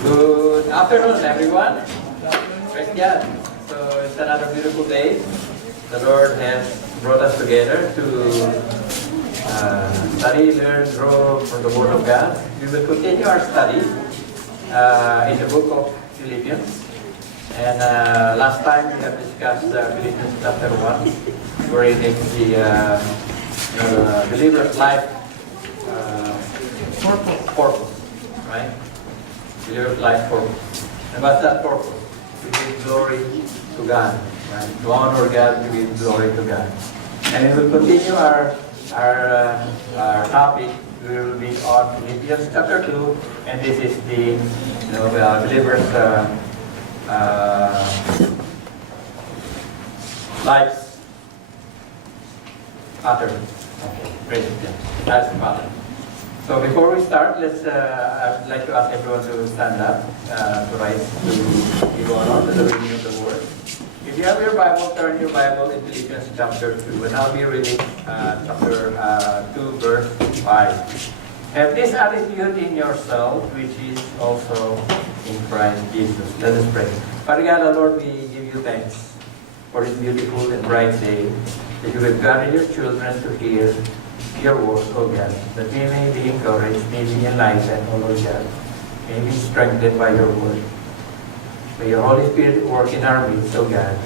Good afternoon, everyone. Praise God. So it's another beautiful day. The Lord has brought us together to study, learn, grow from the Word of God. We will continue our study in the book of Philippians. And last time we have discussed Philippians chapter 1, wherein it's the believer's life purpose, right? Believer's life purpose. And what's that purpose? To give glory to God, right? To honor God, to give glory to God. And we will continue our topic. We will be on Philippians chapter 2, and this is the believer's life's pattern. Praise God. Life's pattern. So before we start, I'd like to ask everyone to stand up, to rise, to give honor to the reading of the Word. If you have your Bible, turn your Bible in Philippians chapter 2, and I'll be reading chapter 2, verse 5. Have this attitude in yourself, which is also in Christ Jesus. Let us pray. Father God, our Lord, we give you thanks for this beautiful and bright day that you have gathered your children to hear your word, O God, that we may be encouraged, may be enlightened, O Lord God, may be strengthened by your word. May your Holy Spirit work in our midst, O God.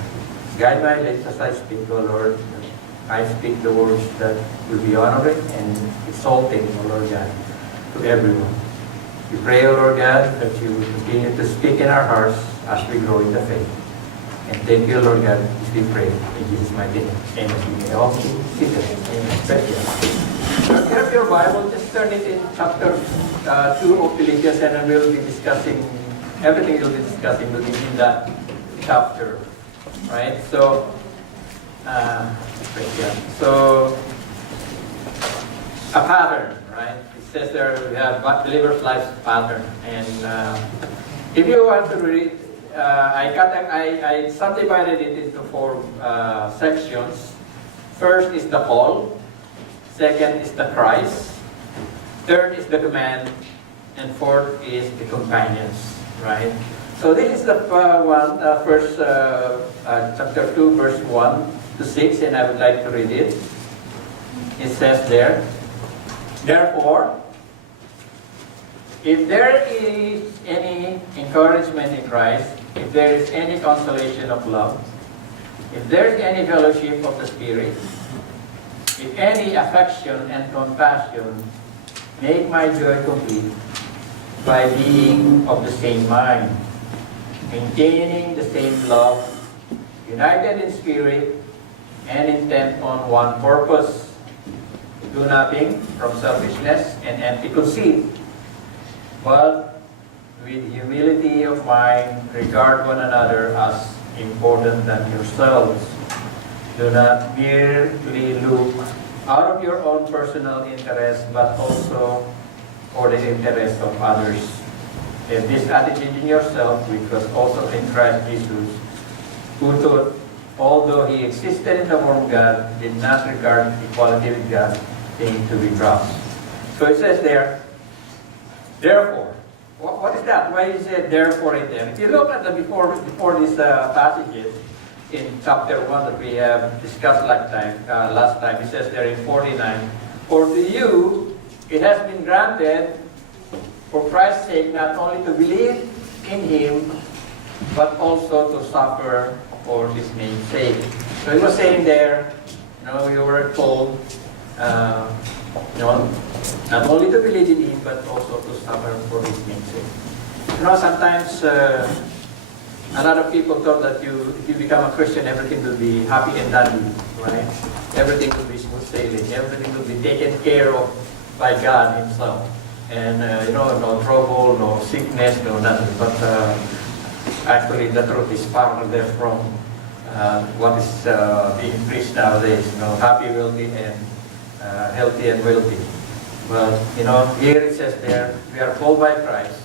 Guide my lips as I speak, O Lord. I speak the words that will be honoring and exalting, O Lord God, to everyone. We pray, O Lord God, that you will continue to speak in our hearts as we grow in the faith. And thank you, Lord God, as we pray in Jesus' mighty name. Amen. We may all be seated. Amen. Praise God. If you have your Bible, just turn it in chapter 2 of Philippians, and we'll be discussing, everything we'll be discussing will be in that chapter. Right? So, praise God. So, a pattern, right? It says there we have believer's life pattern. And if you want to read, I subdivided it into 4 sections. First is the call. Second is the Christ. Third is the command. And fourth is the companions. Right? So this is the first chapter 2, verse 1 to 6, and I would like to read it. It says there, therefore, if there is any encouragement in Christ, if there is any consolation of love, if there is any fellowship of the Spirit, if any affection and compassion, make my joy complete by being of the same mind, maintaining the same love, united in spirit, and intent on one purpose. Do nothing from selfishness and empty conceit, but with humility of mind, regard one another as important than yourselves. Do not merely look out of your own personal interest, but also for the interest of others. Have this attitude in yourself, which was also in Christ Jesus, who thought, although he existed in the form of God, did not regard equality with God thing to be grasped. So it says there, therefore. What is that? Why is it therefore right there? If you look at the before these passages in chapter 1 that we have discussed last time, it says there in 49, for to you it has been granted for Christ's sake not only to believe in Him, but also to suffer for His name's sake. So it was saying there, we were told, not only to believe in Him, but also to suffer for His name's sake. Sometimes a lot of people thought that if you become a Christian, everything will be happy and dandy, right? Everything will be smooth sailing. Everything will be taken care of by God Himself. And, no trouble, no sickness, no nothing. But actually, the truth is far there from what is being preached nowadays. Happy, wealthy, and healthy and wealthy. Well, here it says there, we are called by Christ,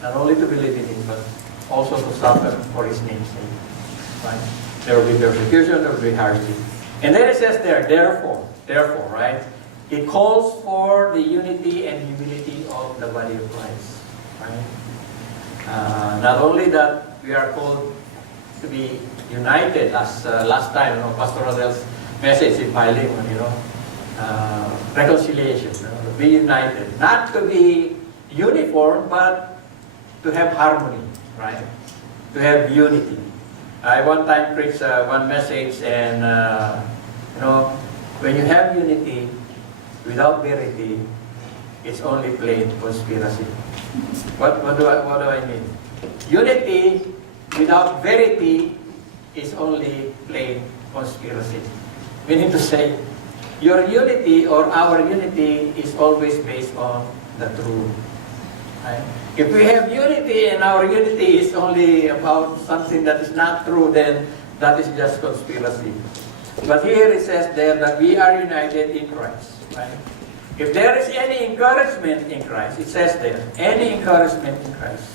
not only to believe in Him, but also to suffer for His name's sake. Right? There will be persecution, there will be hardship. And then it says there, therefore, right? It calls for the unity and humility of the body of Christ. Right? Not only that we are called to be united, as last time, Pastor Rodel's message in Philemon, reconciliation, be united, not to be uniform, but to have harmony, right? To have unity. I one time preached one message, and when you have unity without verity, it's only plain conspiracy. What do I mean? Unity without verity is only plain conspiracy. Meaning to say, your unity or our unity is always based on the truth. Right? If we have unity and our unity is only about something that is not true, then that is just conspiracy. But here it says there that we are united in Christ. Right? If there is any encouragement in Christ, it says there, any encouragement in Christ,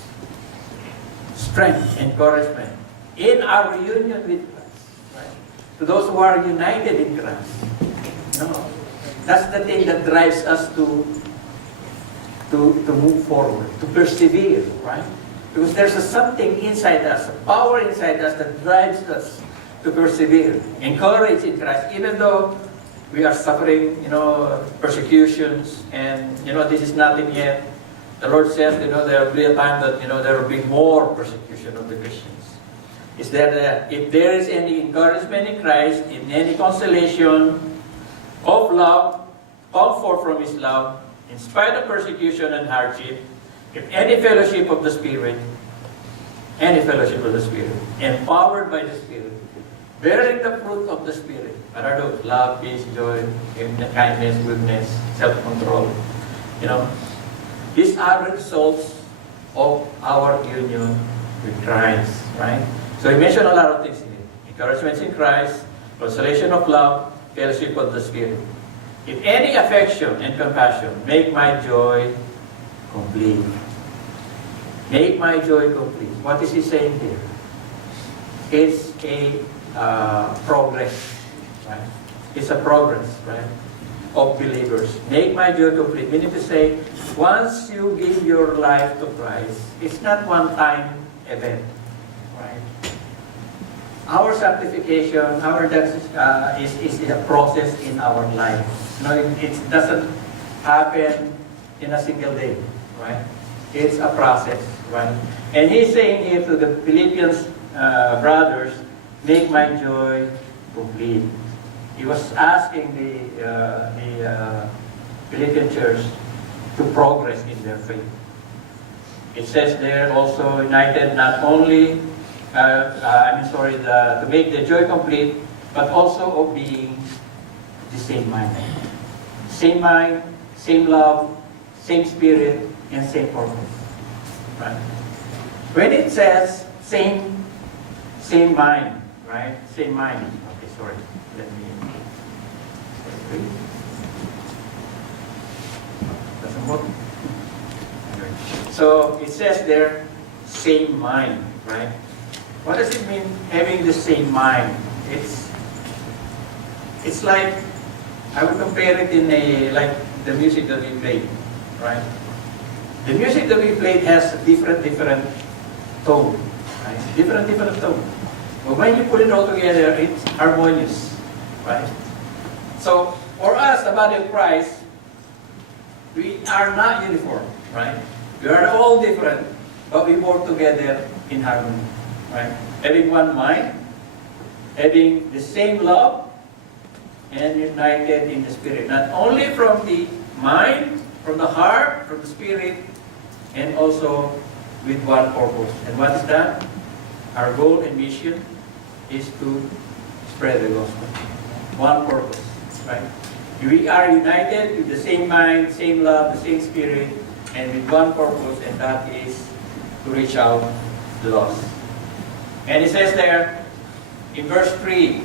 strength, encouragement, in our union with Christ, right? To those who are united in Christ. That's the thing that drives us to move forward, to persevere, right? Because there's something inside us, a power inside us that drives us to persevere, encourage in Christ, even though we are suffering, persecutions, and, this is nothing yet. The Lord says, there will be a time that, there will be more persecution of the Christians. Is that if there is any encouragement in Christ, in any consolation of love, comfort from His love, in spite of persecution and hardship, if any fellowship of the Spirit, empowered by the Spirit, bearing the fruit of the Spirit, what are those? Love, peace, joy, kindness, goodness, self-control. These are results of our union with Christ, right? So he mentioned a lot of things in it. Encouragement in Christ, consolation of love, fellowship of the Spirit. If any affection and compassion, make my joy complete. Make my joy complete. What is he saying here? It's a progress, right? It's a progress, right, of believers. Make my joy complete. Meaning to say, once you give your life to Christ, it's not one-time event, right? Our sanctification, is a process in our life. It doesn't happen in a single day, right? It's a process, right? And he's saying here to the Philippians brothers, make my joy complete. He was asking the Philippian church to progress in their faith. It says there also, united not only, to make the joy complete, but also of being the same mind. Same mind, same love, same spirit, and same purpose. Right? When it says same mind, right? Same mind. Okay, sorry. Let me. Doesn't work. So it says there, same mind, right? What does it mean having the same mind? It's like, I would compare it like the music that we play, right? The music that we play has different tone, right? Different tone. But when you put it all together, it's harmonious, right? So for us, the body of Christ, we are not uniform, right? We are all different, but we work together in harmony, right? Having one mind, having the same love, and united in the Spirit. Not only from the mind, from the heart, from the Spirit, and also with one purpose. And what is that? Our goal and mission is to spread the gospel. One purpose, right? We are united with the same mind, same love, the same Spirit, and with one purpose, and that is to reach out the lost. And it says there, in verse 3,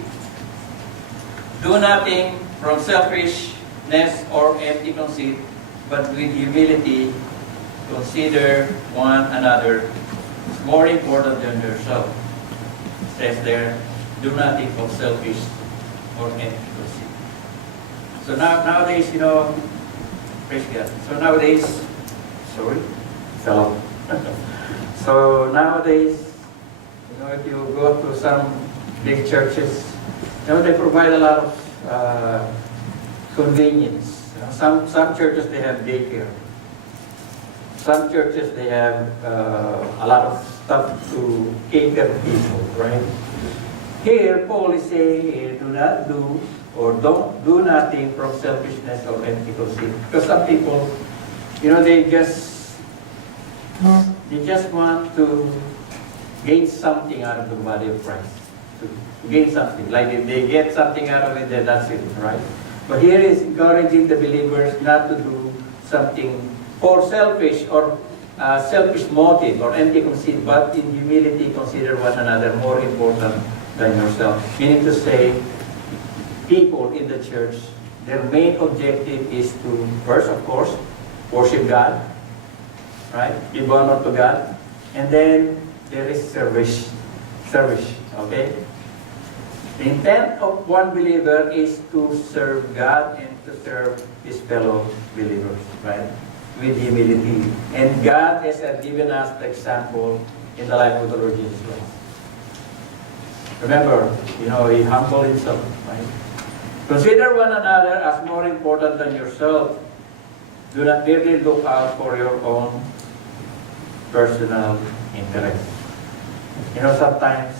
do nothing from selfishness or empty conceit, but with humility consider one another more important than yourself. It says there, do nothing from selfish or empty conceit. So nowadays, praise God. So nowadays, So nowadays, if you go to some big churches, they provide a lot of convenience. Some churches, they have daycare. Some churches, they have a lot of stuff to cater people, right? Here, Paul is saying, do not do or don't do nothing from selfishness or empty conceit. Because some people, they just want to gain something out of the body of Christ. To gain something. Like if they get something out of it, then that's it, right? But here is encouraging the believers not to do something for selfish or selfish motive or empty conceit, but in humility consider one another more important than yourself. Meaning to say, people in the church, their main objective is to, first, of course, worship God, right? Give honor to God. And then there is service, okay? The intent of one believer is to serve God and to serve his fellow believers, right? With humility. And God has given us the example in the life of the Lord Jesus Christ. Remember, he humbled himself, right? Consider one another as more important than yourself. Do not merely look out for your own personal interest. Sometimes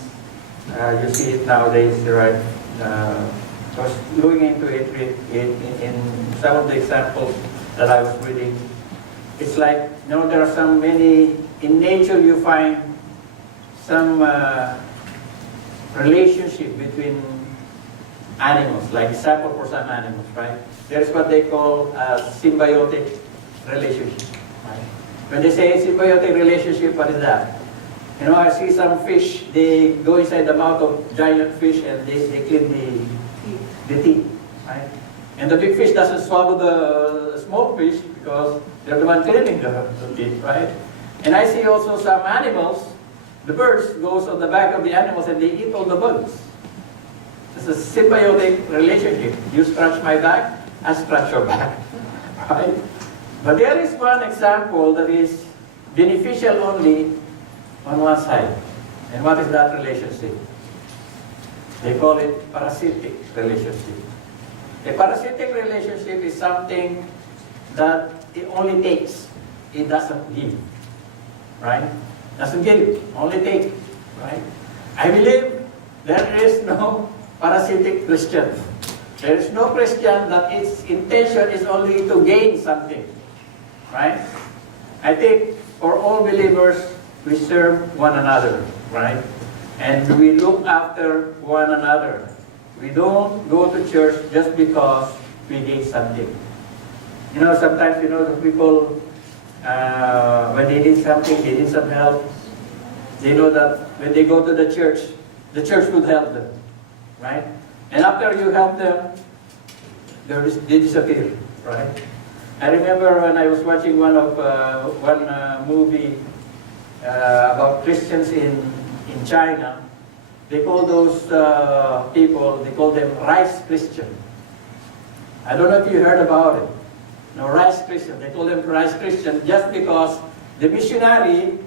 you see it nowadays, right? I was looking into it in some of the examples that I was reading. It's like, there are so many, in nature you find some relationship between animals, like example for some animals, right? There's what they call a symbiotic relationship, right? When they say symbiotic relationship, what is that? I see some fish, they go inside the mouth of giant fish and they clean the teeth, right? And the big fish doesn't swallow the small fish because they're the one cleaning the teeth, right? And I see also some animals, the birds goes on the back of the animals and they eat all the bugs. It's a symbiotic relationship. You scratch my back, I scratch your back, right? But there is one example that is beneficial only on one side. And what is that relationship? They call it parasitic relationship. A parasitic relationship is something that it only takes, it doesn't give, right? Doesn't give, only take, right? I believe there is no parasitic Christian. There is no Christian that its intention is only to gain something, right? I think for all believers, we serve one another, right? And we look after one another. We don't go to church just because we gain something. Sometimes, the people, when they need something, they need some help, they know that when they go to the church would help them, right? And after you help them, they disappear, right? I remember when I was watching one movie about Christians in China. They call those people, they call them rice Christian. I don't know if you heard about it. No, rice Christian. They call them rice Christian just because the missionary,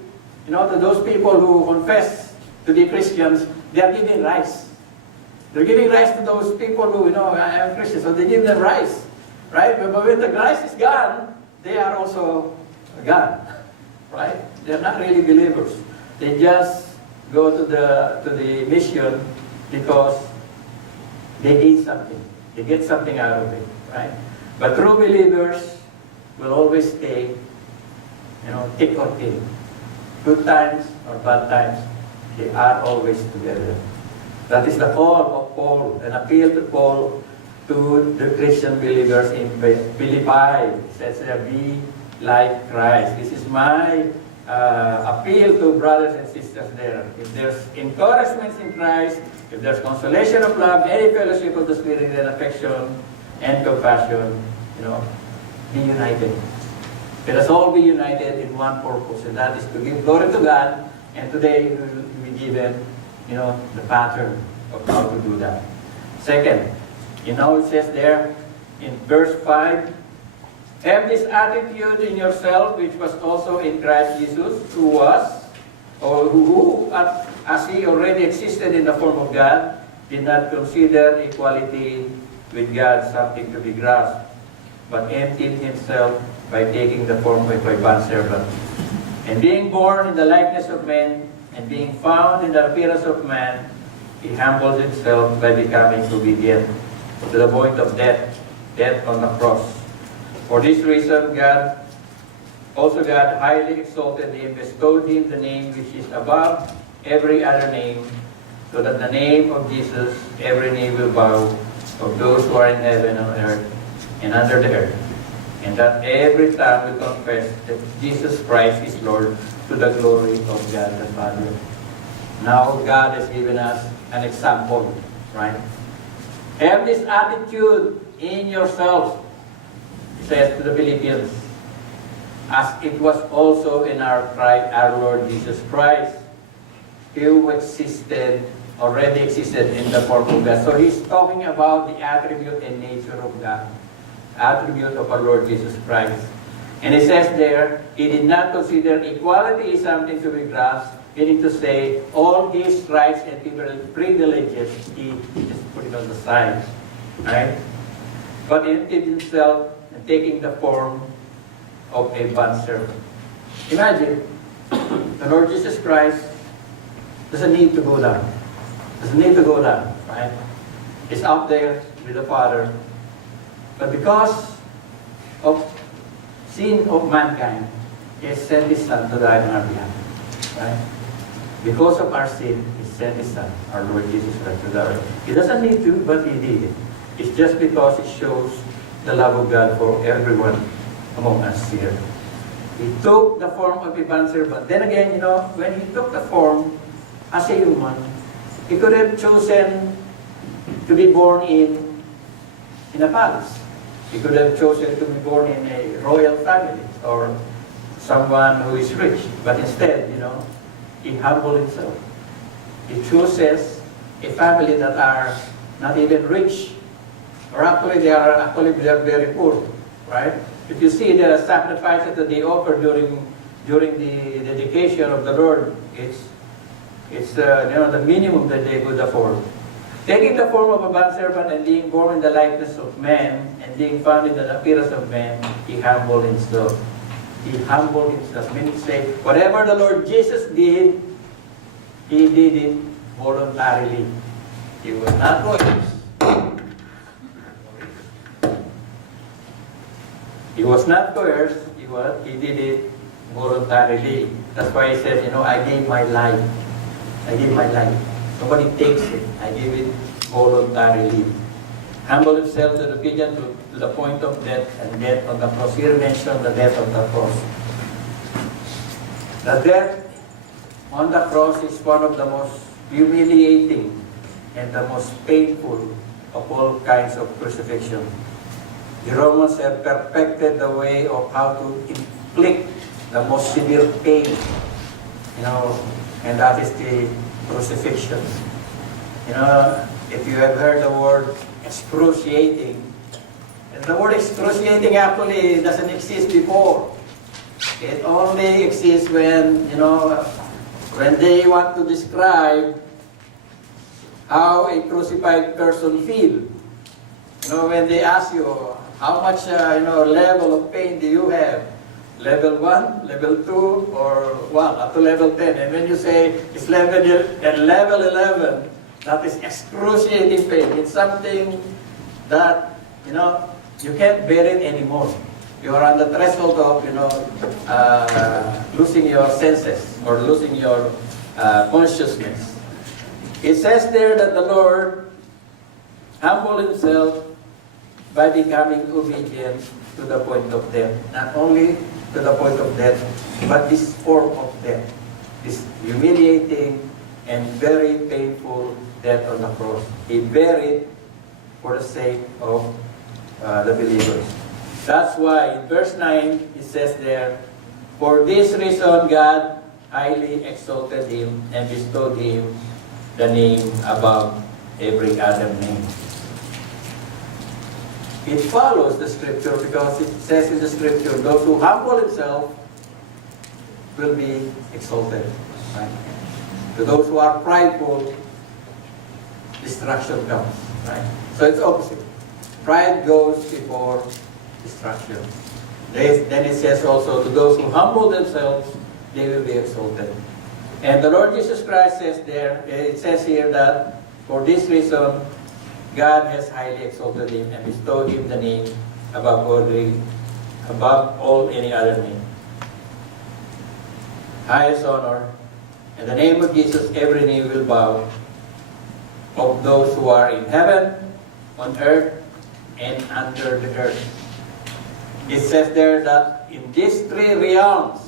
to those people who confess to be Christians, they are giving rice. They're giving rice to those people who, I am Christian, so they give them rice, right? But when the rice is gone, they are also gone, right? They're not really believers. They just go to the mission because they need something. They get something out of it, right? But true believers will always stay, thick or thin. Good times or bad times, they are always together. That is the call of Paul, an appeal to Paul to the Christian believers in Philippi. It says, be like Christ. This is my appeal to brothers and sisters there. If there's encouragement in Christ, if there's consolation of love, any fellowship of the Spirit and affection and compassion, be united. Let us all be united in one purpose, and that is to give glory to God. And today we will be given, the pattern of how to do that. Second, it says there in verse 5, have this attitude in yourself, which was also in Christ Jesus, who was or who, as he already existed in the form of God, did not consider equality with God something to be grasped, but emptied himself by taking the form of a bondservant. And being born in the likeness of men, and being found in the appearance of man, he humbled himself by becoming obedient to the point of death, death on the cross. For this reason, God highly exalted him, bestowed him the name which is above every other name, so that the name of Jesus every knee will bow, of those who are in heaven and on earth and under the earth, and that every tongue will confess that Jesus Christ is Lord, to the glory of God the Father. Now God has given us an example, right? Have this attitude in yourselves, he says to the Philippians, as it was also in our Lord Jesus Christ, who already existed in the form of God. So he's talking about the attribute and nature of God, attribute of our Lord Jesus Christ. And he says there, he did not consider equality as something to be grasped, meaning to say all his rights and privileges, he just put it on the side, right? But he emptied himself and taking the form of a bondservant. Imagine, the Lord Jesus Christ doesn't need to go down. Doesn't need to go down, right? He's up there with the Father. But because of sin of mankind, he has sent his Son to die on our behalf, right? Because of our sin, he sent his Son, our Lord Jesus Christ, to die. He doesn't need to, but he did it. It's just because it shows the love of God for everyone among us here. He took the form of a bondservant. Then again, when he took the form as a human, he could have chosen to be born in a palace. He could have chosen to be born in a royal family or someone who is rich. But instead, he humbled himself. He chooses a family that are not even rich, or actually they are very poor, right? If you see the sacrifices that they offer during the dedication of the Lord, it's the minimum that they could afford. Taking the form of a bondservant and being born in the likeness of man and being found in the appearance of man, he humbled himself. He humbled himself. Meaning say, whatever the Lord Jesus did, he did it voluntarily. He was not coerced. He was not coerced. He did it voluntarily. That's why he says, I gave my life. I give my life. Nobody takes it. I give it voluntarily. Humble himself to the obedient to the point of death and death on the cross. Here mentioned the death on the cross. The death on the cross is one of the most humiliating and the most painful of all kinds of crucifixion. The Romans have perfected the way of how to inflict the most severe pain, and that is the crucifixion. If you have heard the word excruciating, and the word excruciating actually doesn't exist before. It only exists when they want to describe how a crucified person feels. When they ask you, how much level of pain do you have? Level 1, level 2, or up to level 10. And when you say it's level 11, that is excruciating pain. It's something that, you can't bear it anymore. You are on the threshold of, losing your senses or losing your consciousness. It says there that the Lord humbled himself by becoming obedient to the point of death. Not only to the point of death, but this form of death, this humiliating and very painful death on the cross. He bare it for the sake of the believers. That's why in verse 9, it says there, for this reason God highly exalted him and bestowed him the name above every other name. It follows the scripture because it says in the scripture, those who humble himself will be exalted. Right? To those who are prideful, destruction comes. Right? So it's opposite. Pride goes before destruction. Then it says also, to those who humble themselves, they will be exalted. And the Lord Jesus Christ says there, it says here that for this reason, God has highly exalted him and bestowed him the name above all any other name. Highest honor. In the name of Jesus, every knee will bow, of those who are in heaven, on earth, and under the earth. It says there that in these three realms,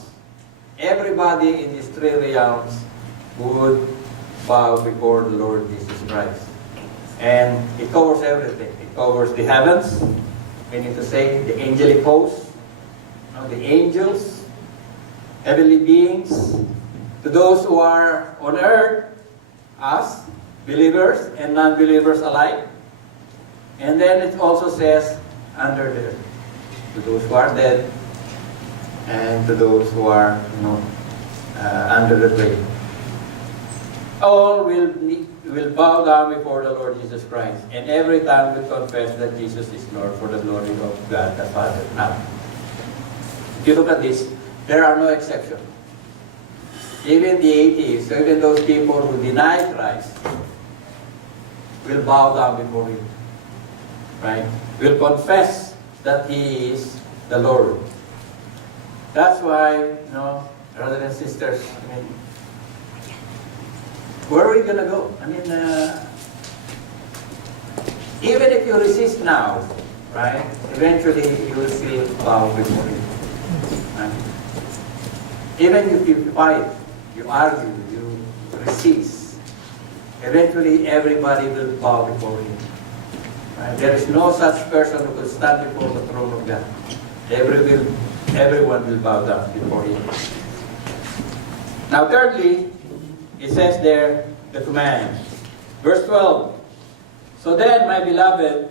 everybody in these three realms would bow before the Lord Jesus Christ. And it covers everything. It covers the heavens, meaning to say the angelic hosts, the angels, heavenly beings, to those who are on earth, us, believers and non-believers alike. And then it also says under the earth, to those who are dead and to those who are under the grave. All will bow down before the Lord Jesus Christ, and every tongue will confess that Jesus is Lord for the glory of God the Father. Now, if you look at this, there are no exceptions. Even the atheists, even those people who deny Christ, will bow down before him. Right? Will confess that he is the Lord. That's why, brothers and sisters, where are we going to go? Even if you resist now, right, eventually you will still bow before him. Right? Even if you fight, you argue, you resist, eventually everybody will bow before him. Right? There is no such person who will stand before the throne of God. Everyone will bow down before him. Now thirdly, it says there, the command. Verse 12. So then, my beloved,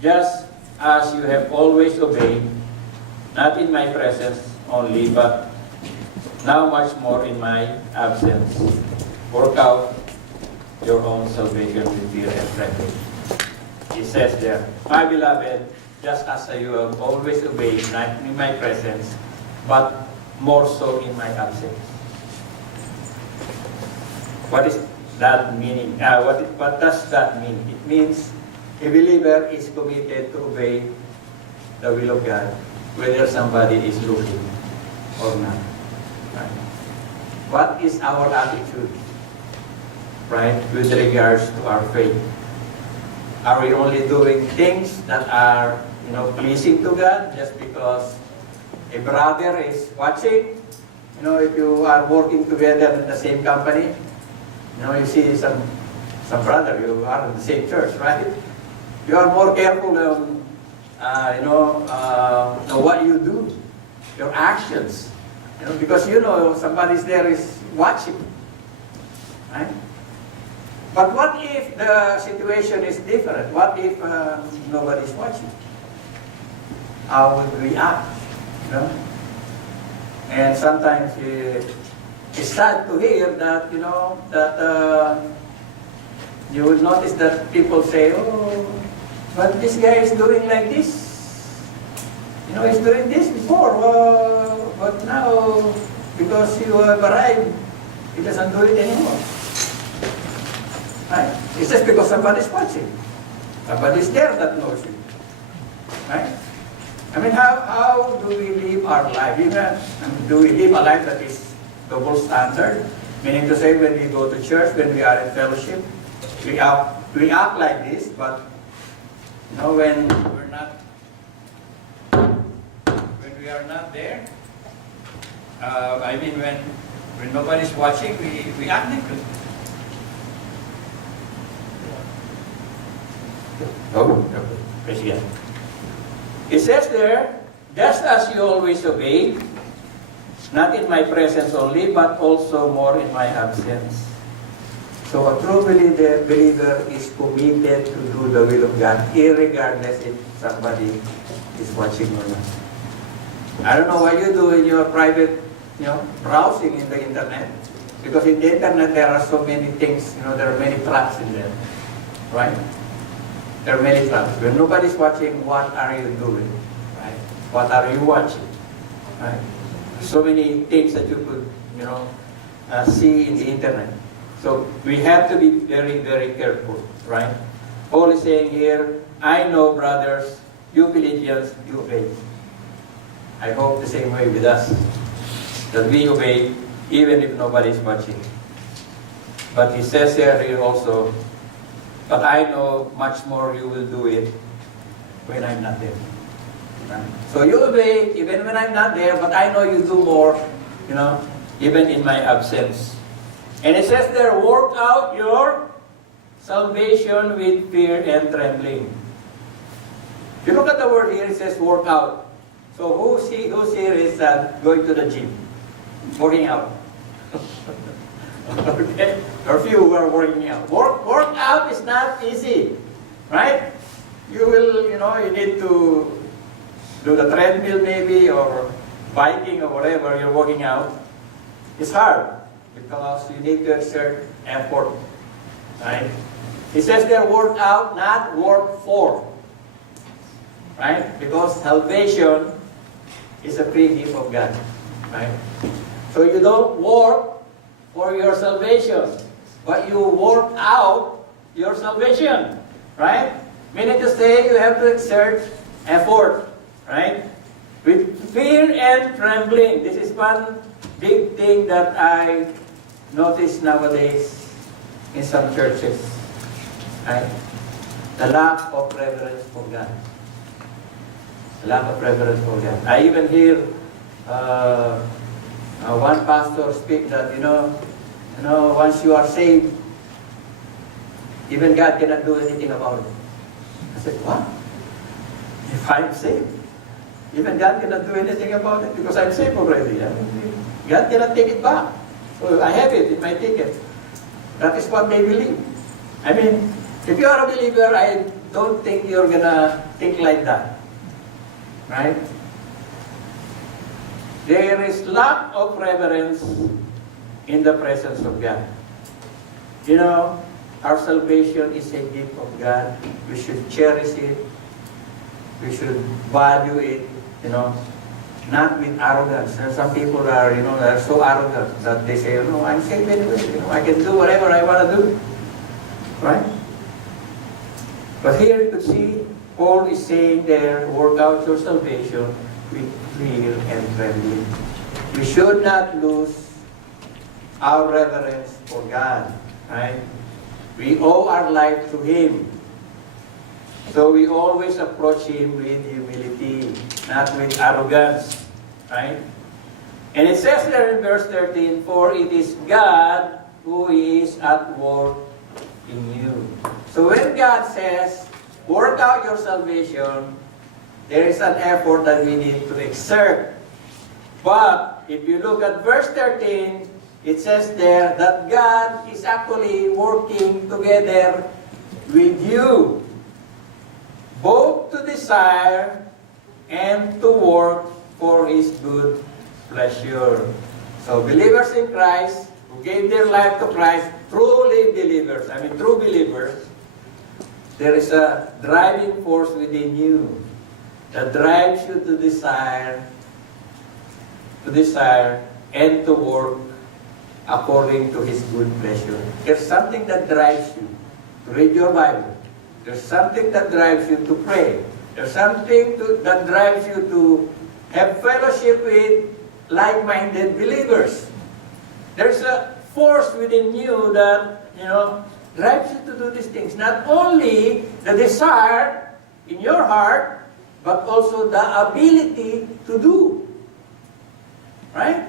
just as you have always obeyed, not in my presence only, but now much more in my absence, work out your own salvation with fear and trembling. It says there, my beloved, just as you have always obeyed, not in my presence, but more so in my absence. What is that meaning? What does that mean? It means a believer is committed to obey the will of God, whether somebody is looking or not. Right? What is our attitude, right, with regards to our faith? Are we only doing things that are, pleasing to God just because a brother is watching? If you are working together in the same company, you see some brother, you are in the same church, right? You are more careful on, what you do, your actions, because somebody's there is watching, right? But what if the situation is different? What if nobody's watching? How would we act? And sometimes it's sad to hear that, you will notice that people say, oh, but this guy is doing like this. He's doing this before, but now, because you have arrived, he doesn't do it anymore. Right? It's just because somebody's watching. Somebody's there that knows it. Right? How do we live our life? Do we live a life that is double standard? Meaning to say, when we go to church, when we are in fellowship, we act like this, but when we are not there, when nobody's watching, we act different. Praise God. It says there, just as you always obey, not in my presence only, but also more in my absence. So a true believer is committed to do the will of God, irregardless if somebody is watching or not. I don't know what you do in your private browsing in the internet. Because in the internet, there are so many things, there are many traps in there, right? There are many traps. When nobody's watching, what are you doing, right? What are you watching, right? So many things that you could, see in the internet. So we have to be very, very careful, right? Paul is saying here, I know, brothers, you Philippians, you obey. I hope the same way with us, that we obey even if nobody is watching. But he says here also, but I know much more you will do it when I'm not there. Right? So you obey even when I'm not there, but I know you do more, even in my absence. And it says there, work out your salvation with fear and trembling. If you look at the word here, it says work out. So who's here is going to the gym, working out. Okay? Or few who are working out. Work out is not easy, right? You will, you need to do the treadmill maybe, or biking or whatever you're working out. It's hard because you need to exert effort, right? It says there, work out, not work for, right? Because salvation is a free gift of God, right? So you don't work for your salvation, but you work out your salvation, right? Meaning to say, you have to exert effort, right? With fear and trembling. This is one big thing that I notice nowadays in some churches, right? The lack of reverence for God. The lack of reverence for God. I even hear one pastor speak that, once you are saved, even God cannot do anything about it. I said, what? If I'm saved, even God cannot do anything about it because I'm saved already. God cannot take it back. So I have it in my ticket. That is what they believe. I mean, if you are a believer, I don't think you're going to think like that. Right? There is lack of reverence in the presence of God. Our salvation is a gift of God. We should cherish it. We should value it, not with arrogance. There are some people that are so arrogant that they say, I'm saved anyway. I can do whatever I want to do. Right? But here you could see, Paul is saying there, work out your salvation with fear and trembling. We should not lose our reverence for God. Right? We owe our life to Him. So we always approach Him with humility, not with arrogance. Right? And it says there in verse 13, for it is God who is at work in you. So when God says, work out your salvation, there is an effort that we need to exert. But if you look at verse 13, it says there that God is actually working together with you, both to desire and to work for His good pleasure. So believers in Christ, who gave their life to Christ, true believers, there is a driving force within you that drives you to desire and to work according to His good pleasure. There's something that drives you to read your Bible. There's something that drives you to pray. There's something that drives you to have fellowship with like-minded believers. There's a force within you that, drives you to do these things. Not only the desire in your heart, but also the ability to do. Right?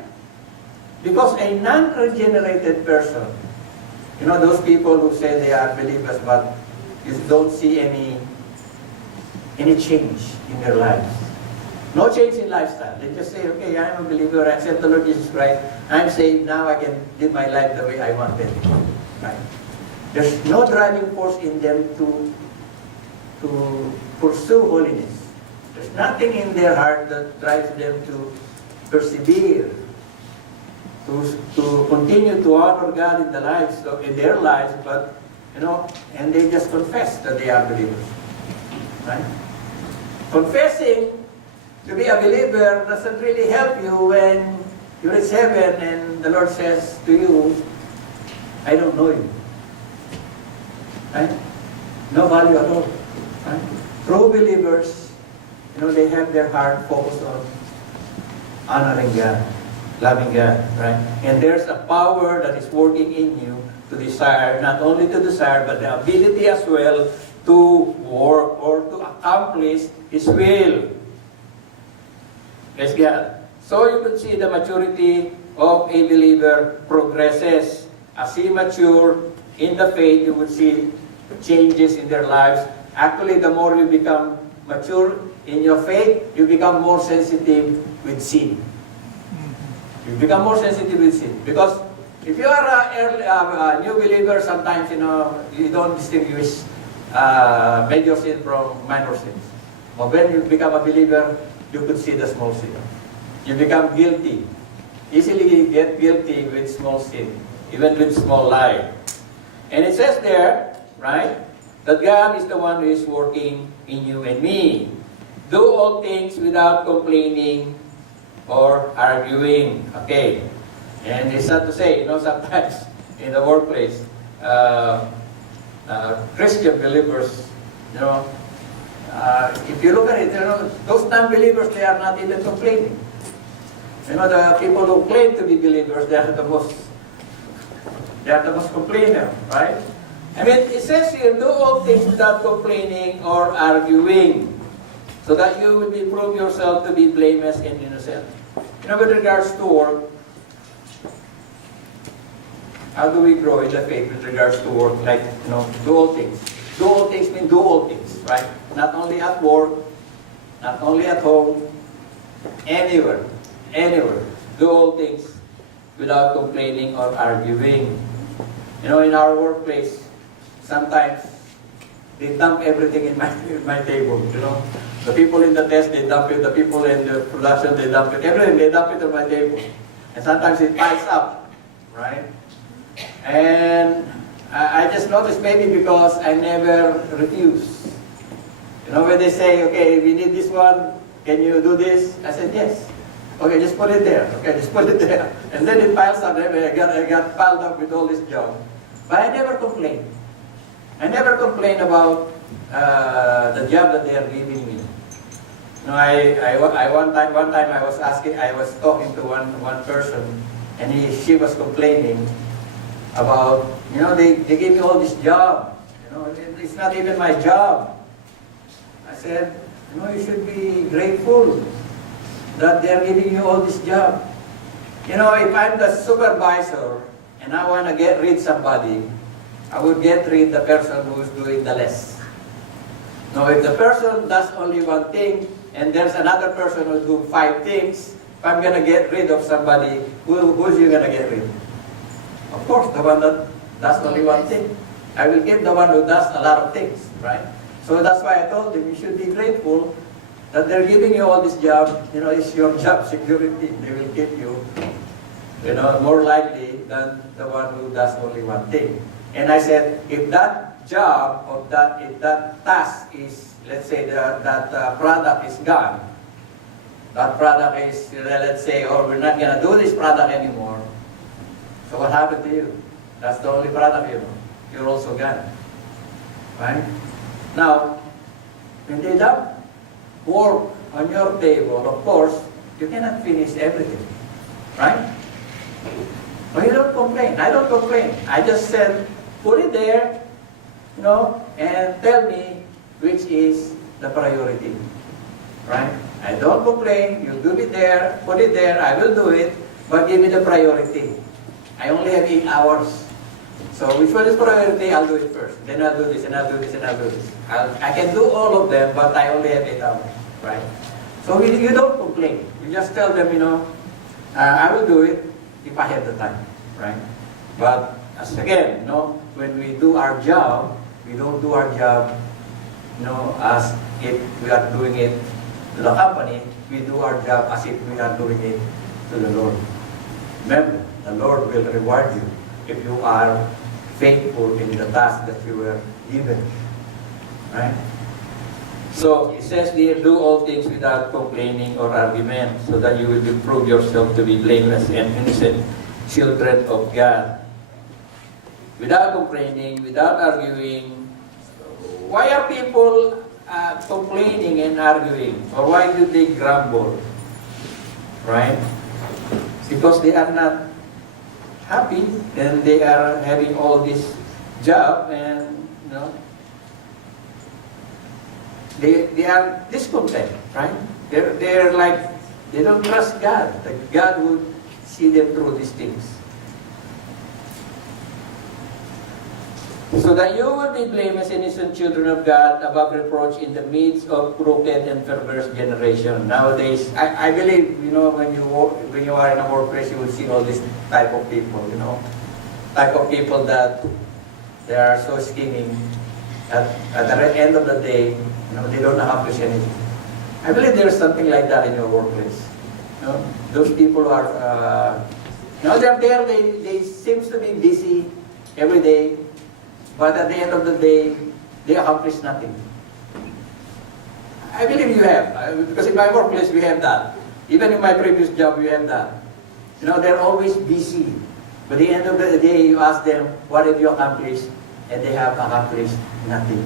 Because a non-regenerated person, those people who say they are believers but you don't see any change in their lives. No change in lifestyle. They just say, okay, I'm a believer, I accept the Lord Jesus Christ, I'm saved, now I can live my life the way I want it. Right? There's no driving force in them to pursue holiness. There's nothing in their heart that drives them to persevere to continue to honor God in the lives, in their lives, but, and they just confess that they are believers. Right? Confessing to be a believer doesn't really help you when you reach heaven and the Lord says to you, I don't know you. Right? No value at all. Right? True believers, they have their heart focused on honoring God, loving God, right? And there's a power that is working in you to desire, not only to desire, but the ability as well to work or to accomplish His will. Praise God. So you can see the maturity of a believer progresses. As he matures in the faith, you will see changes in their lives. Actually, the more you become mature in your faith, you become more sensitive with sin. You become more sensitive with sin. Because if you are a new believer, sometimes, you don't distinguish major sin from minor sins. But when you become a believer, you could see the small sin. You become guilty. Easily get guilty with small sin, even with small lie. And it says there, right, that God is the one who is working in you and me. Do all things without complaining or arguing. Okay. And it's not to say, sometimes in the workplace, Christian believers, if you look at it, those non-believers, they are not even complaining. The people who claim to be believers, they are the most complainer, right? I mean, it says here, do all things without complaining or arguing, so that you will prove yourself to be blameless and innocent. With regards to work, how do we grow in the faith with regards to work? Like, do all things. Do all things means do all things, right? Not only at work, not only at home, anywhere. Anywhere. Do all things without complaining or arguing. In our workplace, sometimes they dump everything in my table, The people in the test, they dump it. The people in the production, they dump it. Everything, they dump it on my table. And sometimes it piles up, right? And I just noticed maybe because I never refuse. When they say, okay, we need this one, can you do this? I said, yes. Okay, just put it there. Okay, just put it there. And then it piles up. I got piled up with all this job. But I never complained. I never complained about the job that they are giving me. One time I was talking to one person, and she was complaining about, they gave me all this job. It's not even my job. I said, you should be grateful that they are giving you all this job. If I'm the supervisor and I want to get rid of somebody, I would get rid of the person who is doing the less. Now, if the person does only one thing and there's another person who do 5 things, if I'm going to get rid of somebody, who's you going to get rid? Of course, the one that does only one thing. I will give the one who does a lot of things, right? So that's why I told him you should be grateful that they're giving you all this job. It's your job security. They will give you, more likely than the one who does only one thing. And I said, if that job or if that task is, let's say that product is gone, that product is, let's say, we're not going to do this product anymore. So what happened to you? That's the only product you know. You're also gone. Right? Now, when they dump work on your table, of course, you cannot finish everything. Right? But you don't complain. I don't complain. I just said, put it there, and tell me which is the priority. Right? I don't complain. You do it there, put it there, I will do it, but give me the priority. I only have 8 hours. So which one is priority? I'll do it first. Then I'll do this, and I'll do this, and I'll do this. I can do all of them, but I only have 8 hours. Right? So you don't complain. You just tell them, I will do it if I have the time. Right? But as again, when we do our job, we don't do our job, as if we are doing it to the company. We do our job as if we are doing it to the Lord. Remember, the Lord will reward you if you are faithful in the task that you were given. Right? So it says here, do all things without complaining or argument, so that you will prove yourself to be blameless and innocent children of God. Without complaining, without arguing. Why are people complaining and arguing? Or why do they grumble? Right? Because they are not happy and they are having all this job and, you know, they are discontent, right? They're like, they don't trust God, that God would see them through these things. So that you will be blameless, innocent children of God, above reproach in the midst of crooked and perverse generation. Nowadays, I believe, you know, when you are in a workplace, you will see all this type of people, you know, type of people that they are so scheming. At the end of the day, you know, they don't accomplish anything. I believe there's something like that in your workplace. You know, those people are, you know, they're there. They seem to be busy every day. But at the end of the day, they accomplish nothing. I believe you have, because in my workplace we have that. Even in my previous job, we have that. You know, they're always busy. But at the end of the day, you ask them, what have you accomplished? And they have accomplished nothing.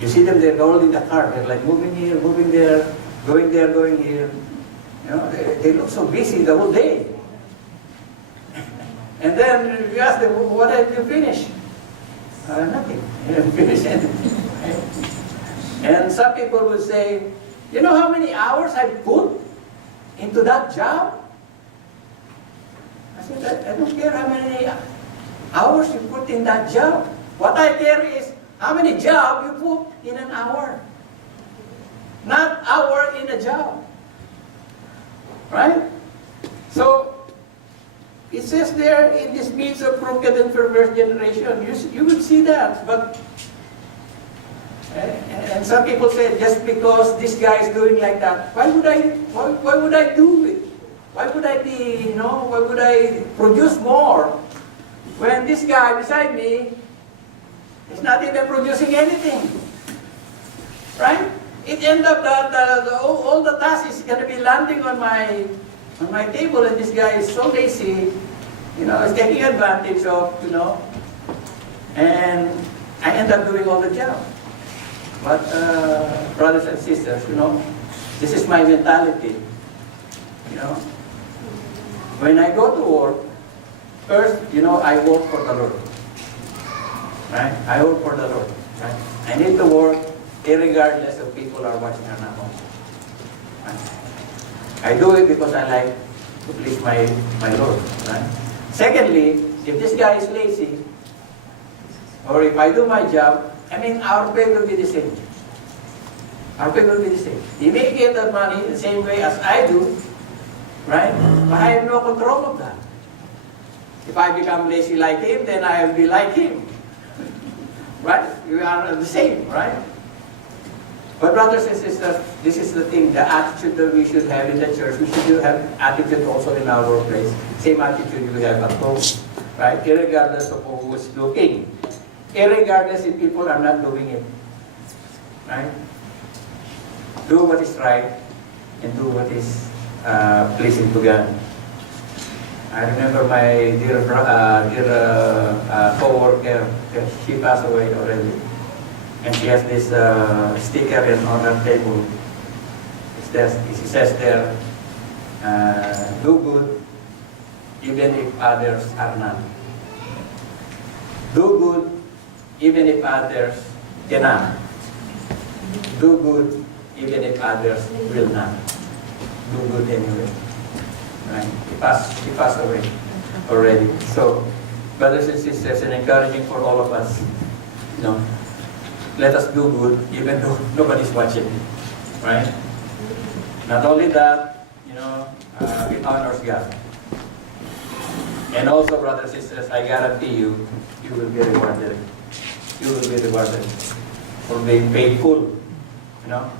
You see them, they're holding the car. They're like moving here, moving there, going here. You know, they look so busy the whole day. And then you ask them, what have you finished? Nothing. You haven't finished anything. And some people will say, you know how many hours I put into that job? I said, I don't care how many hours you put in that job. What I care is how many jobs you put in an hour. Not hour in a job. Right? So, it says there, in this midst of crooked and perverse generation, you will see that. But, and some people say, just because this guy is doing like that, why would I do it? Why would I be, you know, why would I produce more when this guy beside me is not even producing anything? Right? It ends up that all the tasks is going to be landing on my table, and this guy is so lazy, you know, is taking advantage of, you know, and I end up doing all the job. But brothers and sisters, you know, this is my mentality. You know, when I go to work, first, you know, I work for the Lord. Right? I work for the Lord. Right? I need to work irregardless of people are watching or not watching. Right? I do it because I like to please my Lord. Right? Secondly, if this guy is lazy, or if I do my job, I mean, our pay will be the same. Our pay will be the same. He may get that money the same way as I do, right? But I have no control of that. If I become lazy like him, then I will be like him. Right? We are the same, right? But brothers and sisters, this is the thing, the attitude that we should have in the church. We should have attitude also in our workplace. Same attitude we have at home, right? Irregardless of who is looking. Irregardless if people are not doing it. Right? Do what is right and do what is pleasing to God. I remember my dear co-worker, she passed away already. And she has this sticker on her table. She says there, do good even if others are not. Do good even if others cannot. Do good even if others will not. Do good anyway. Right? She passed away already. So, brothers and sisters, and encouraging for all of us, you know, let us do good even though nobody's watching. Right? Not only that, you know, it honors God. And also, brothers and sisters, I guarantee you, you will be rewarded. You will be rewarded for being faithful. You know,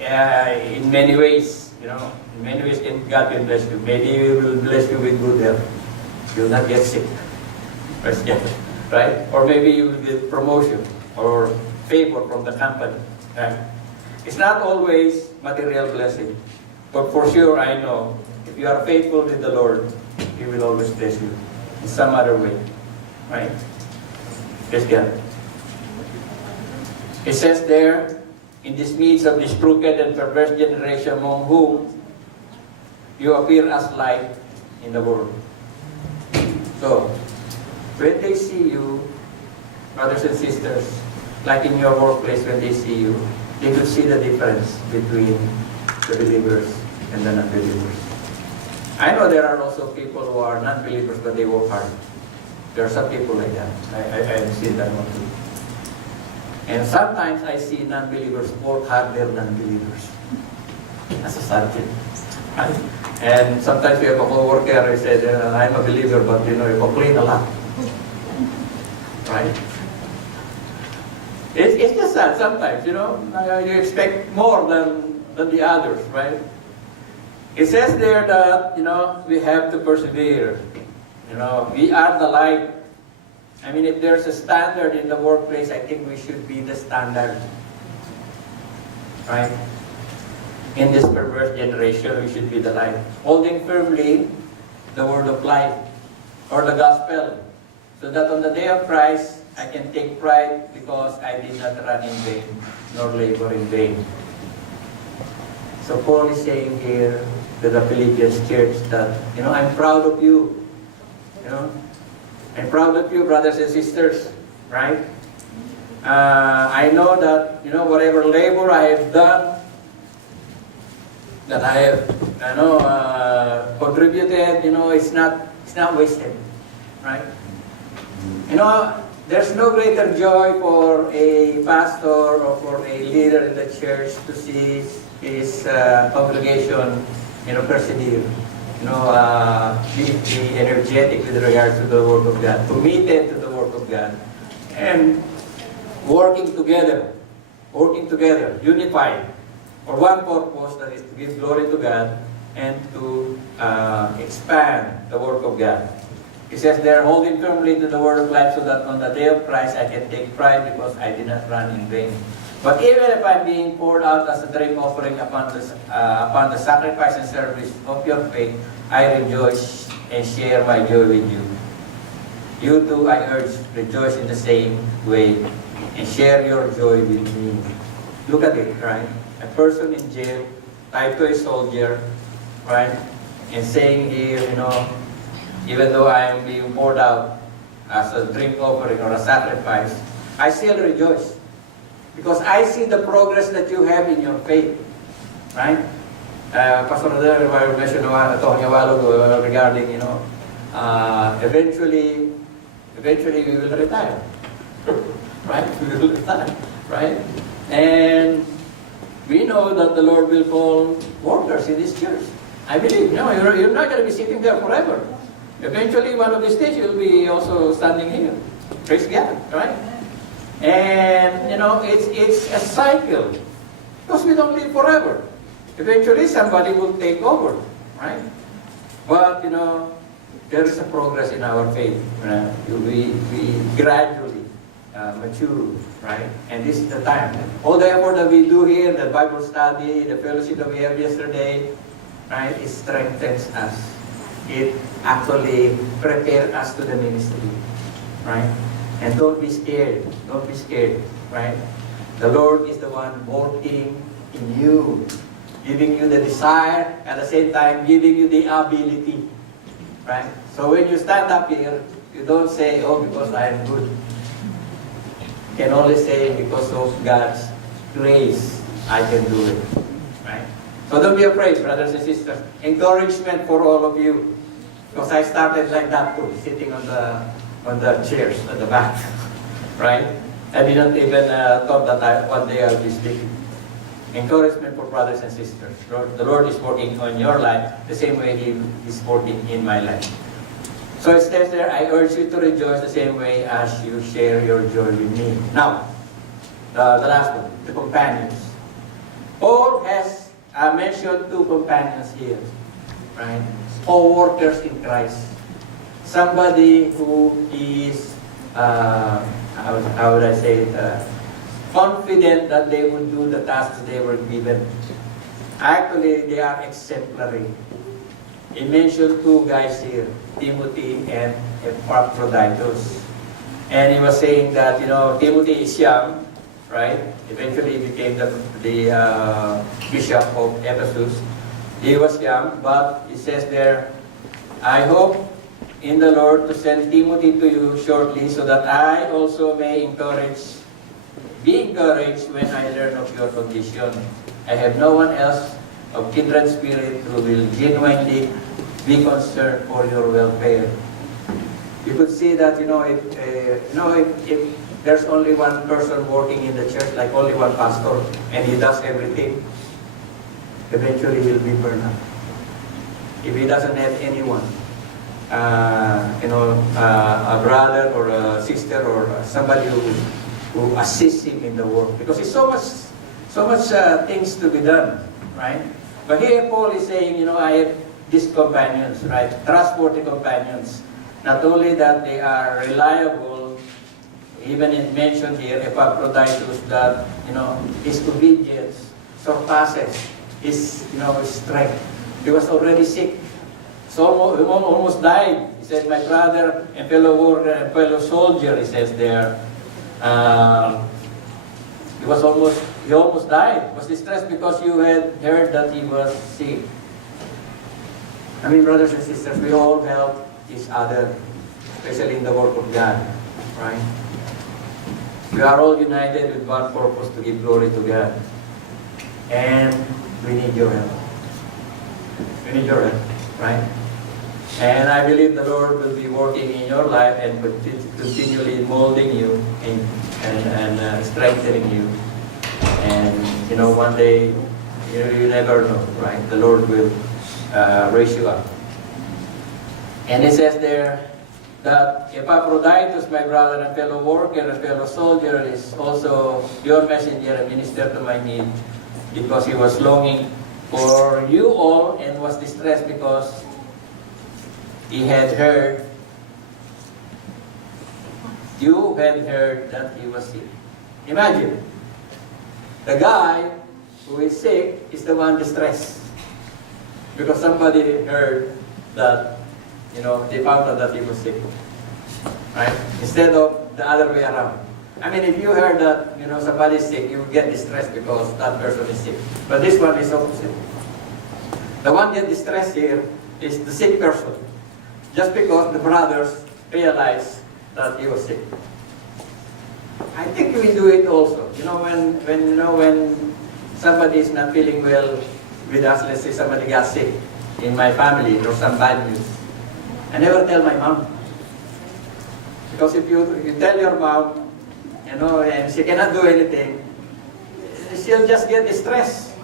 in many ways, you know, in many ways, God can bless you. Maybe He will bless you with good health. you'll not get sick. Praise God. Right? Or maybe you will get promotion or favor from the company. Right? It's not always material blessing. But for sure, I know, if you are faithful with the Lord, He will always bless you in some other way. Right? Praise God. It says there, in this midst of this crooked and perverse generation among whom you appear as light in the world. So, when they see you, brothers and sisters, like in your workplace, when they see you, they could see the difference between the believers and the non-believers. I know there are also people who are non-believers, but they work hard. There are some people like that. I've seen that one too. And sometimes I see non-believers work harder than believers. That's a sad thing. And sometimes we have a co-worker who said, I'm a believer, but you complain a lot. Right? It's just sad sometimes, you expect more than the others, right? It says there that, we have to persevere. We are the light. I mean, if there's a standard in the workplace, I think we should be the standard. Right? In this perverse generation, we should be the light. Holding firmly the word of life or the gospel. So that on the day of Christ, I can take pride because I did not run in vain, nor labor in vain. So Paul is saying here to the Philippians church that, I'm proud of you. I'm proud of you, brothers and sisters, right? I know that, whatever labor I have done, that I have, contributed, it's not wasted, right? There's no greater joy for a pastor or for a leader in the church to see his congregation, persevere. Be energetic with regards to the work of God, committed to the work of God, and working together, unified, for one purpose, that is to give glory to God and to expand the work of God. It says they're holding firmly to the word of life so that on the day of Christ I can take pride because I did not run in vain. But even if I'm being poured out as a drink offering upon the sacrifice and service of your faith, I rejoice and share my joy with you. You too, I urge, rejoice in the same way and share your joy with me. Look at it, right? A person in jail, tied to a soldier, right? And saying here, even though I am being poured out as a drink offering or a sacrifice, I still rejoice. Because I see the progress that you have in your faith. Right? Pastor Adel mentioned a while ago regarding, eventually we will retire. Right? We will retire. Right? And we know that the Lord will call workers in this church. I believe, you're not going to be sitting there forever. Eventually, one of these days, you'll be also standing here. Praise God, right? And, it's a cycle. Because we don't live forever. Eventually, somebody will take over, right? But, there is a progress in our faith. We gradually mature, right? And this is the time. All the effort that we do here, the Bible study, the fellowship that we have yesterday, right, it strengthens us. It actually prepares us to the ministry, right? And don't be scared. Don't be scared, right? The Lord is the one working in you, giving you the desire, at the same time giving you the ability, right? So when you stand up here, you don't say, because I am good. You can only say, because of God's grace, I can do it, right? So don't be afraid, brothers and sisters. Encouragement for all of you. Because I started like that too, sitting on the chairs at the back, right? I didn't even thought that one day I'll be speaking. Encouragement for brothers and sisters. The Lord is working on your life the same way He is working in my life. So it says there, I urge you to rejoice the same way as you share your joy with me. Now, the last one, the companions. Paul has mentioned two companions here, right? Co-workers in Christ. somebody who is, how would I say it, confident that they would do the tasks they were given. Actually, they are exemplary. He mentioned two guys here, Timothy and Epaphroditus. And he was saying that, Timothy is young, right? Eventually he became the bishop of Ephesus. He was young, but he says there, I hope in the Lord to send Timothy to you shortly so that I also may be encouraged when I learn of your condition. I have no one else of kindred spirit who will genuinely be concerned for your welfare. You could see that, if there's only one person working in the church, like only one pastor, and he does everything, eventually he'll be burned out. If he doesn't have anyone, a brother or a sister or somebody who assists him in the work, because it's so much things to be done, right? But here Paul is saying, I have these companions, right? Trustworthy companions. Not only that they are reliable, even it mentioned here, Epaphroditus, that, his obedience surpasses his, strength. He was already sick. So he almost died. He said, my brother and fellow worker and fellow soldier, he says there, he almost died. Was distressed because you had heard that he was sick. I mean, brothers and sisters, we all help each other, especially in the work of God, right? We are all united with one purpose, to give glory to God. And we need your help. We need your help, right? And I believe the Lord will be working in your life and continually molding you and strengthening you. And, one day, you never know, right? The Lord will raise you up. And it says there that Epaphroditus, my brother and fellow worker and fellow soldier, is also your messenger and minister to my need, because he was longing for you all and was distressed because you had heard that he was sick. Imagine, the guy who is sick is the one distressed because somebody heard that, they found out that he was sick, right? Instead of the other way around. I mean, if you heard that, somebody is sick, you get distressed because that person is sick. But this one is opposite. The one get distressed here is the sick person, just because the brothers realized that he was sick. I think we do it also. When somebody is not feeling well with us, let's say somebody got sick in my family or some bad news, I never tell my mom. Because if you tell your mom, and she cannot do anything, she'll just get distressed,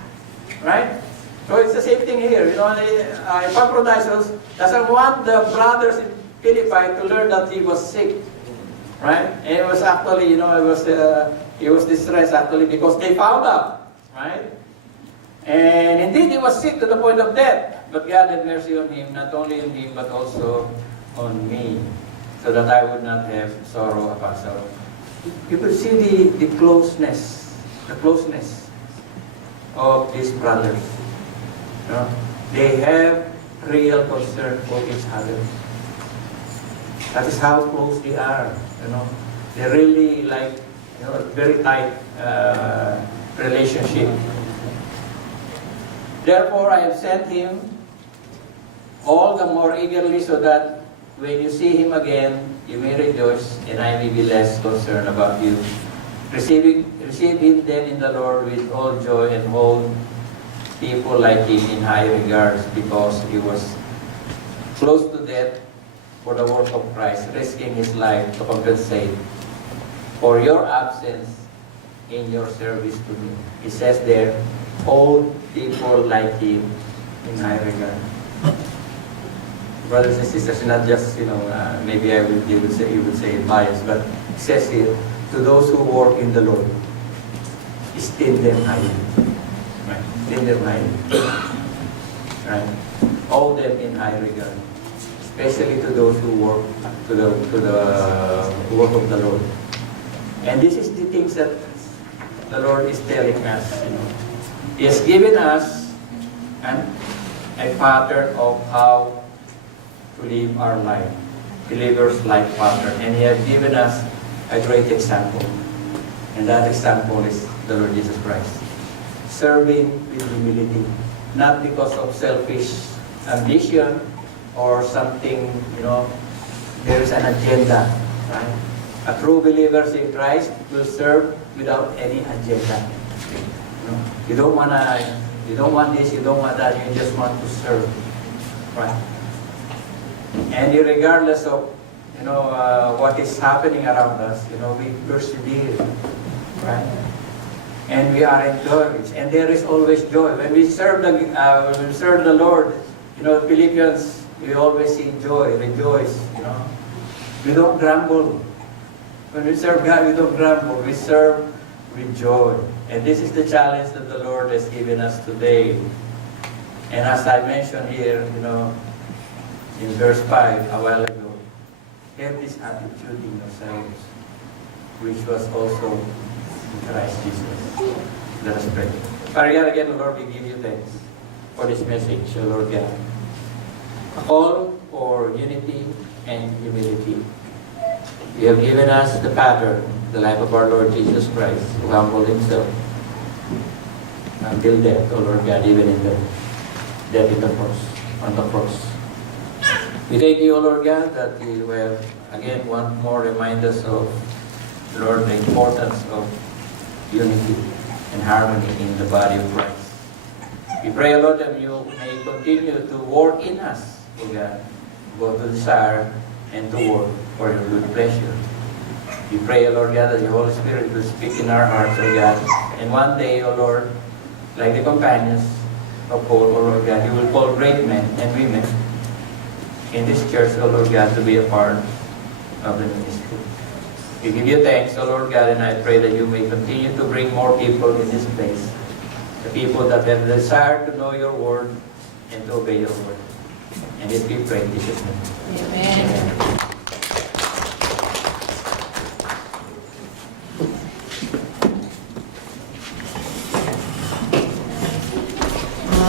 right? So it's the same thing here. Epaphroditus doesn't want the brothers in Philippi to learn that he was sick, right? And it was actually, he was distressed actually because they found out, right? And indeed, he was sick to the point of death. But God had mercy on him, not only on him, but also on me, so that I would not have sorrow upon sorrow. You could see the closeness of these brothers. They have real concern for each other. That is how close they are. They're really like, very tight relationship. Therefore, I have sent him all the more eagerly, so that when you see him again, you may rejoice, and I may be less concerned about you. Receive him then in the Lord with all joy, and hold people like him in high regards, because he was close to death for the work of Christ, risking his life to compensate for your absence in your service to me. He says there, hold people like him in high regard. Brothers and sisters, not just, maybe you would say bias, but it says here, to those who work in the Lord, esteem them highly. Right? Esteem them highly. Right? Hold them in high regard. especially to those who work to the work of the Lord. And this is the things that the Lord is telling us. He has given us a pattern of how to live our life, believer's life pattern, and He has given us a great example. And that example is the Lord Jesus Christ. Serving with humility, not because of selfish ambition or something, there is an agenda. Right? A true believer in Christ will serve without any agenda. You don't want this, you don't want that, you just want to serve. Right? And regardless of what is happening around us, we persevere. Right? And we are encouraged, and there is always joy when we serve the Lord. Philippians, we always see joy, rejoice. We don't grumble. When we serve God, we don't grumble. We serve with joy, and this is the challenge that the Lord has given us today. And as I mentioned here, in verse 5 a while ago, have this attitude in yourselves, which was also Christ Jesus. Let us pray. Father God, again, Lord, we give you thanks for this message, Lord God. A call for unity and humility. You have given us the pattern, the life of our Lord Jesus Christ, who humbled Himself until death, O Lord God, even in the death on the cross. We thank you, O Lord God, that you have, again, one more remind us of, Lord, the importance of unity and harmony in the body of Christ. We pray, Lord, that you may continue to work in us, O God, both to desire and to work for your good pleasure. We pray, Lord God, that the Holy Spirit will speak in our hearts, O God, and one day, O Lord, like the companions of Paul, O Lord God, you will call great men and women in this church, O Lord God, to be a part of the ministry. We give you thanks, O Lord God, and I pray that you may continue to bring more people in this place. The people that have the desire to know your word and to obey your word. And this we pray in Jesus' name. Amen.